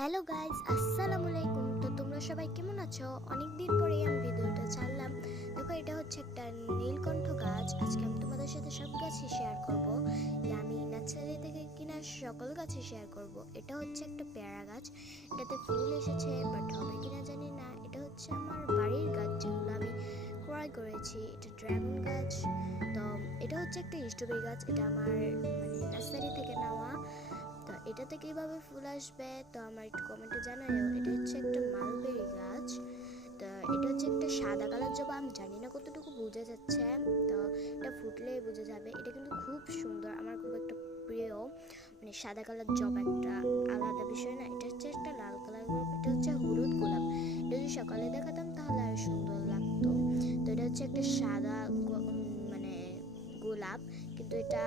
Hello guys, আসসালামু আলাইকুম। তো তোমরা সবাই কেমন আছো? অনেক দিন পরে আমি ভিডিওটা ছাড়লাম। দেখো, এটা হচ্ছে একটা নীলকণ্ঠ গাছ। আজকে আমি তোমাদের সাথে সব গাছই শেয়ার করব। আমি নার্সারি থেকে কিনা সকল গাছই শেয়ার করব। এটা হচ্ছে একটা পেয়ারা গাছ। এটাতে ফুল এসেছে, বাট হবে কিনা জানি না। এটা হচ্ছে আমার বাড়ির গাছ, যেগুলো আমি ক্রয় করেছি। এটা ড্রাগন গাছ। তো এটা হচ্ছে একটা স্ট্রবেরি গাছ। এটা আমার নার্সারি থেকে নেওয়া। তো এটাতে কিভাবে ফুল আসবে তো আমার একটু কমেন্টে জানাইও। এটা হচ্ছে একটা মালবেরি গাছ। তো এটা হচ্ছে একটা সাদা কালার জবা। আমি জানি না কতটুকু বোঝা যাচ্ছে। তো এটা ফুটলে বোঝা যাবে। এটা কিন্তু খুব সুন্দর, আমার খুব একটা প্রিয়। সাদা কালার জবা একটা আলাদা বিষয় না। এটা হচ্ছে একটা লাল কালার গোলাপ। এটা হচ্ছে হলুদ গোলাপ। এটা যদি সকালে দেখাতাম তাহলে আরো সুন্দর লাগতো। তো এটা হচ্ছে একটা সাদা মানে গোলাপ, কিন্তু এটা